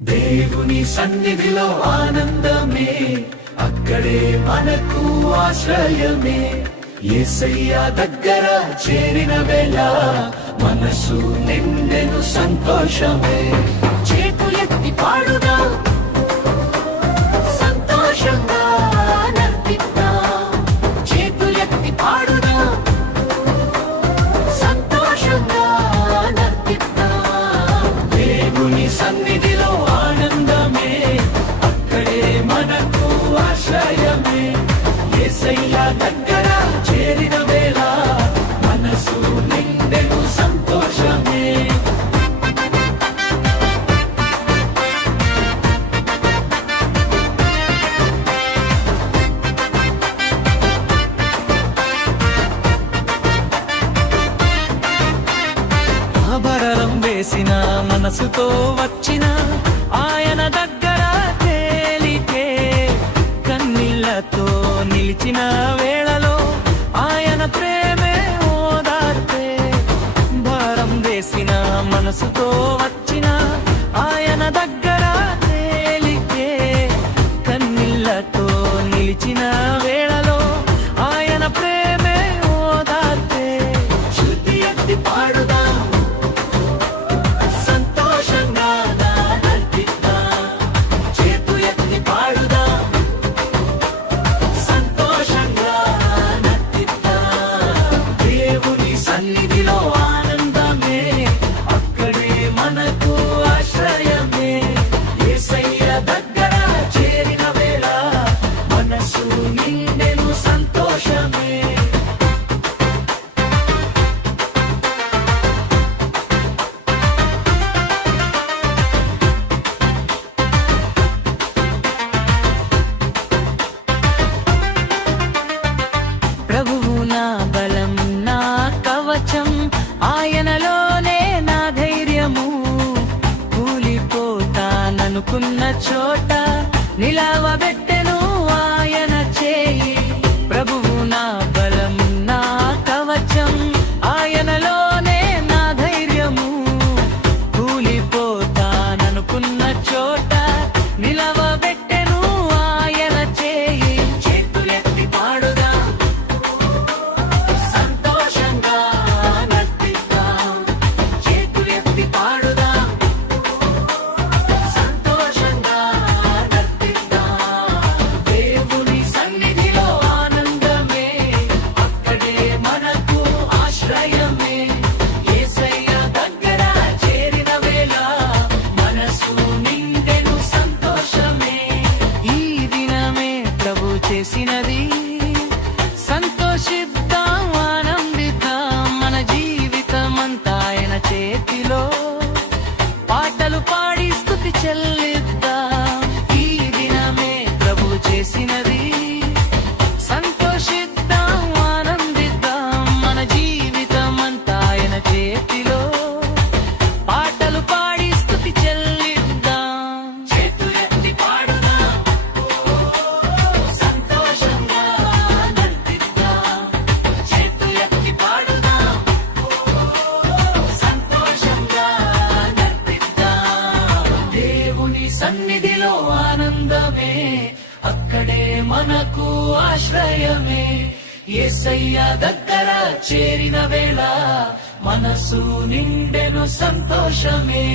దేవుని సన్నిధిలో ఆనందమే, అక్కడే మనకు ఆశ్రయమే. యేసయ్య దగ్గర చేరిన వేళ మనసు నిండెను సంతోషమే. చేతులెత్తి పాడుదా, సంతోషంగా నర్తిద్దా. చేతులెత్తి పాడుదా, సంతోషంగా నర్తిద్దా. దేవుని సన్నిధిలో ఆనందమే, అక్కడే మనకు ఆశ్రయమే. యేసయ్య దగ్గర చేరిన వేళ మనసు నిండెను సంతోషమే. ఆభరణం వేసిన మనసుతో వచ్చిన ఆయన దగ్గర తేలికే, కన్నీళ్లతో నిలిచిన వేళలో ఆయన ప్రేమే ఓదార్పే. భారం వేసిన మనసుతో వచ్చిన ఆయన దగ్గర తేలికే, కన్నీళ్లతో నిలిచిన వేళలో ఆయన ప్రేమే ఓదార్పే. శృతి ఎత్తి పాడుదా, సంతోషంగా నర్తిద్దా. చేతు ఎత్తి పాడుదా, సంతోషంగా నర్తిద్దా. దేవుని సన్నిధిలో ఆనందమే, అక్కడే మనకు ఆశ్రయమే. యేసయ్య దగ్గర చేరిన వేళ మనసు నిండెను సంతోషమే. ప్రభువు నా బలం, నా కవచం, ఆయనలోనే నా ధైర్యము. కూలిపోతాననుకున్న చోట నిలవబెట్టెను ఆయన చేయి. ప్రభువు నా బలం, నా కవచం, ఆయనలోనే నా ధైర్యము. కూలిపోతాననుకున్న చోట నిలవబెట్టెను ఆయన చేయి. చేతులెత్తి పాడుదా, సంతోషంగా నర్తిద్దా. చేతులెత్తి పాడుదా, సంతోషంగా నర్తిద్దా. దేవుని సన్నిధిలో ఆనందమే, అక్కడే మనకు ఆశ్రయమే. యేసయ్య దగ్గర చేరిన వేళ మనసు నిండెను సంతోషమే. ఈ దినమే ప్రభు చేసినది, సంతోషిద్దాం, ఆనందిద్దాం. మన జీవితమంతా ఆయన చేతిలో, పాటలు పాడి స్తుతి చెల్లిద్దాం. ఈ దినమే ప్రభు చేసినది, సంతోషిద్దాం, ఆనందిద్దాం. మన జీవితమంతా ఆయన చేతిలో, పాటలు పాడి స్తుతి చెల్లిద్దాం. చేతులెత్తి పాడుదాం, సంతోషంగా నర్తిద్దాం. చేతులెత్తి పాడుదాం, సంతోషంగా నర్తిద్దాం. దేవుని సన్నిధిలో ఆనందమే, అక్కడే మనకు ఆశ్రయమే. యేసయ్య దగ్గర చేరిన వేళ మనసు నిండెను సంతోషమే.